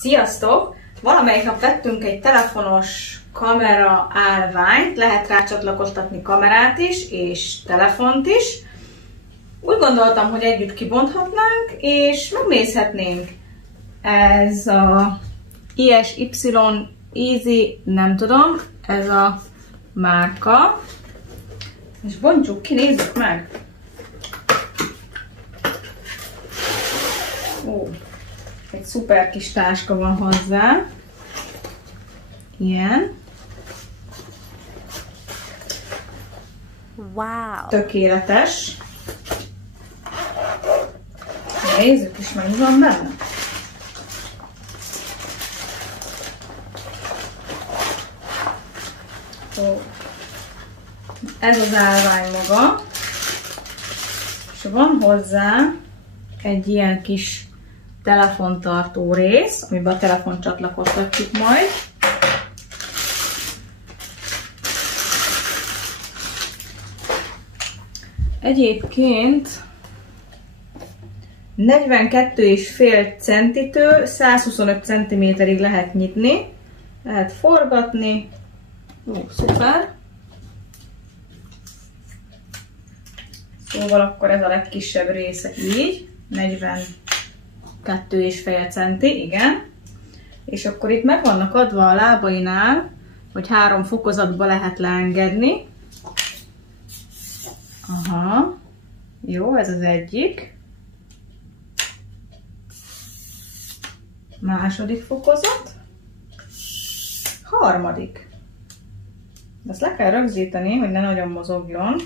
Sziasztok! Valamelyik nap vettünk egy telefonos kamera állványt, lehet rá csatlakoztatni kamerát is, és telefont is. Úgy gondoltam, hogy együtt kibonthatnánk, és megnézhetnénk. Ez a ISY Easy, nem tudom, ez a márka. És bontsuk ki, nézzük meg! Ó, egy szuper kis táska van hozzá. Ilyen. Wow! Tökéletes. Nézzük is meg, mi van benne. Ó. Ez az állvány maga. És van hozzá egy ilyen kis telefontartó rész, amiben a telefont csatlakoztatjuk majd. Egyébként 42,5 centitől 125 cm-ig lehet nyitni, lehet forgatni. Ó, szuper! Szóval akkor ez a legkisebb része így, 42,5 centi, igen. És akkor itt meg vannak adva a lábainál, hogy 3 fokozatba lehet leengedni. Aha, jó, ez az egyik. Második fokozat. Harmadik. De ezt le kell rögzíteni, hogy ne nagyon mozogjon.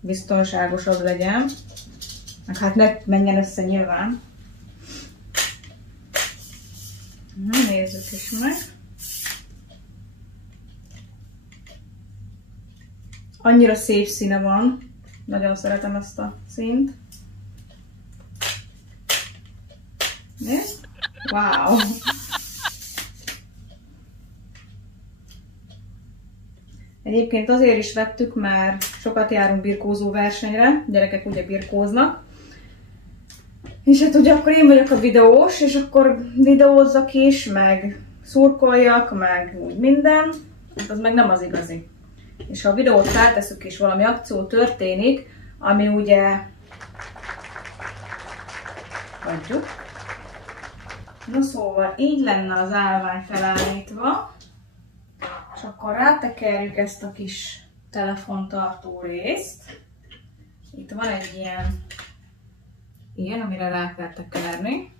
Biztonságosabb legyen. Meg hát ne menjen össze nyilván. Nézzük is meg. Annyira szép színe van. Nagyon szeretem ezt a színt. Nézd! Wow! Egyébként azért is vettük, mert sokat járunk birkózó versenyre, gyerekek ugye birkóznak. És hát ugye akkor én vagyok a videós, és akkor videózzak is, meg szurkoljak, meg úgy minden. Hát az meg nem az igazi. És ha a videót feltesszük és valami akció történik, ami ugye adjuk. Na szóval így lenne az állvány felállítva, és akkor rátekerjük ezt a kis telefontartó részt. Itt van egy ilyen, amire rá kell tekerni.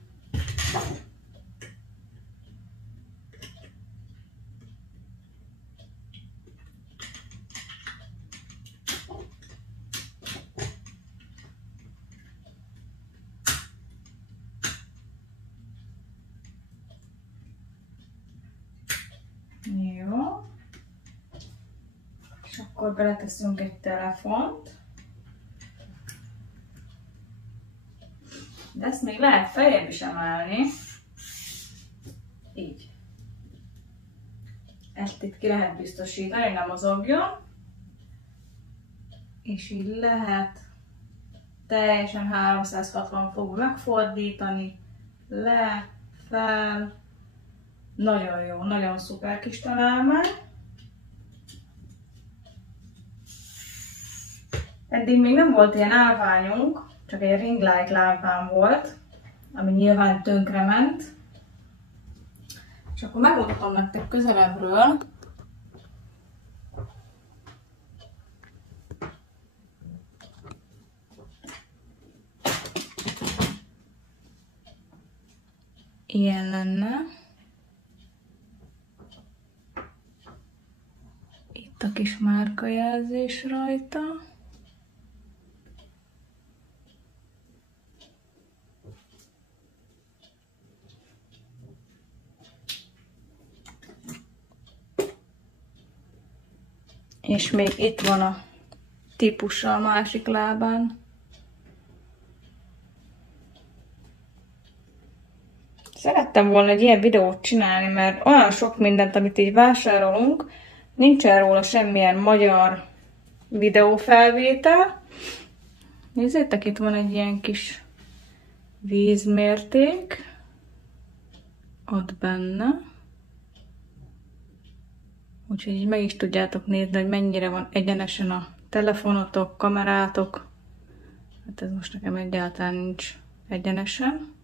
Jó. És akkor beleteszünk egy telefont. De ezt még lehet feljebb is emelni. Így. Ezt itt ki lehet biztosítani, hogy nem mozogjon. És így lehet teljesen 360 fokba megfordítani. Le, fel. Nagyon jó, nagyon szuper kis találmány. Eddig még nem volt ilyen állványunk, csak egy ring light lámpám volt, ami nyilván tönkrement. És akkor megmutatom nektek közelebbről. Ilyen lenne. Itt a kis márkajelzés rajta. És még itt van a típusa a másik lábán. Szerettem volna egy ilyen videót csinálni, mert olyan sok mindent, amit így vásárolunk, nincsen róla semmilyen magyar videófelvétel. Nézzétek, itt van egy ilyen kis vízmérték. ott benne. Úgyhogy így meg is tudjátok nézni, hogy mennyire van egyenesen a telefonotok, kamerátok. Hát ez most nekem egyáltalán nincs egyenesen.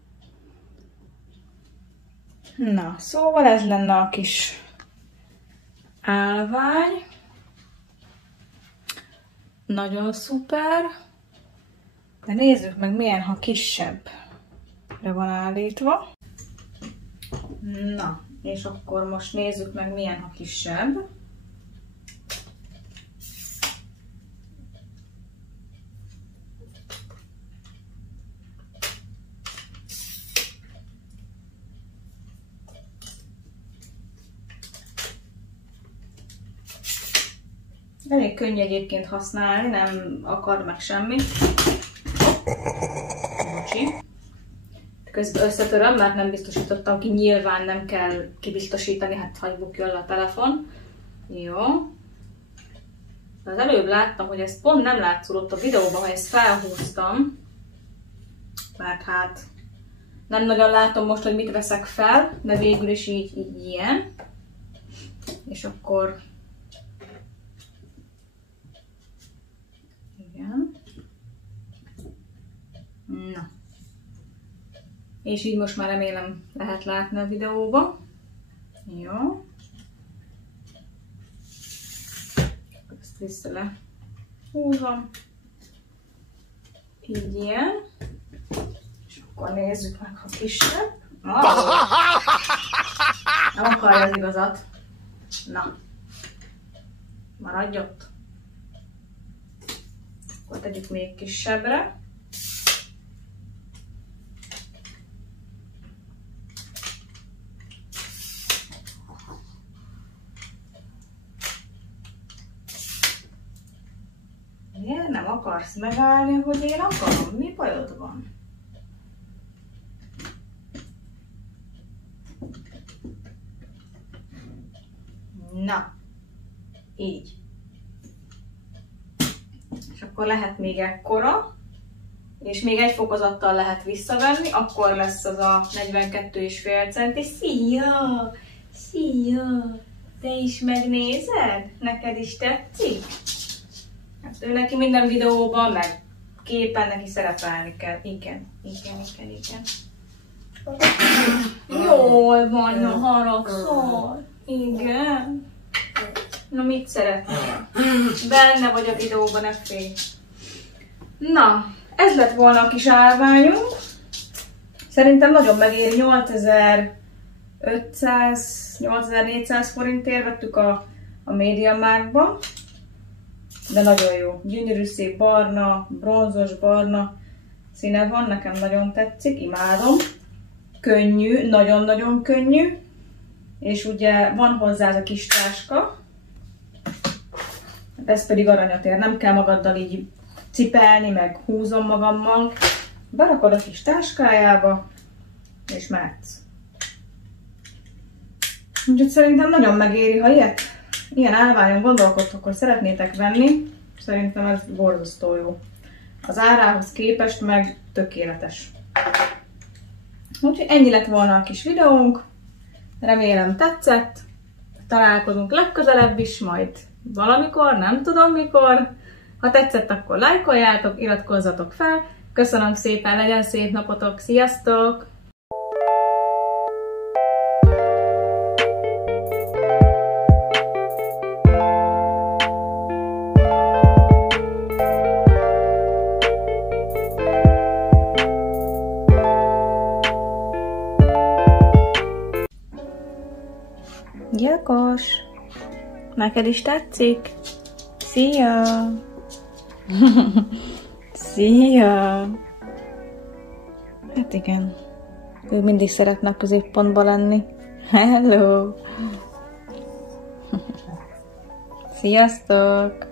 Na, szóval ez lenne a kis állvány. Nagyon szuper. De nézzük meg, milyen, ha kisebbre van állítva. Na, és akkor most nézzük meg, milyen, ha kisebb. Elég könnyű egyébként használni, nem akar meg semmi. Bocsi. Közben összetöröm, mert nem biztosítottam ki, nyilván nem kell kibiztosítani, hát hagy bukjon le a telefon. Jó. De az előbb láttam, hogy ez pont nem látszódott a videóban, ha ezt felhúztam. Mert hát nem nagyon látom most, hogy mit veszek fel, de végül is így ilyen. És akkor... Igen. Na. És így most már remélem lehet látni a videóba. Jó. Ezt vissza le húzom. Így ilyen. És akkor nézzük meg, ha kisebb. Nem akarja az igazat. Na. Maradj ott. Akkor tegyük még kisebbre. Miért nem akarsz megállni, hogy én akarom? Mi bajod van? Na, így. És akkor lehet még ekkora, és még egy fokozattal lehet visszavenni, akkor lesz az a 42,5 centi. Szia! Szia! Te is megnézed? Neked is tetszik? Hát ő neki minden videóban, meg képen neki szerepelni kell. Igen. Jól van, na haragszol. Igen. Na mit szeretnél? Benne vagy a videóban, ne félj. Na, ez lett volna a kis állványunk. Szerintem nagyon megéri, 8500-8400 forintért vettük a MediaMarktban. De nagyon jó. Gyönyörű szép barna, bronzos barna színe van, nekem nagyon tetszik, imádom. Könnyű, nagyon-nagyon könnyű. És ugye van hozzá ez a kis táska. Ez pedig aranyat ér, nem kell magaddal így cipelni, meg húzom magammal. Berakod a kis táskájába, és mehetsz. Úgyhogy szerintem nagyon megéri, ha ilyen állványon gondolkodtok, hogy szeretnétek venni. Szerintem ez borzasztó jó. Az árához képest meg tökéletes. Úgyhogy ennyi lett volna a kis videónk. Remélem tetszett. Találkozunk legközelebb is, majd valamikor, nem tudom mikor. Ha tetszett, akkor lájkoljátok, iratkozzatok fel. Köszönöm szépen, legyen szép napotok, sziasztok! Gyakos! Neked is tetszik? Szia! Szia! Hát igen, ő mindig szeretne a középpontban lenni. Hello! Sziasztok!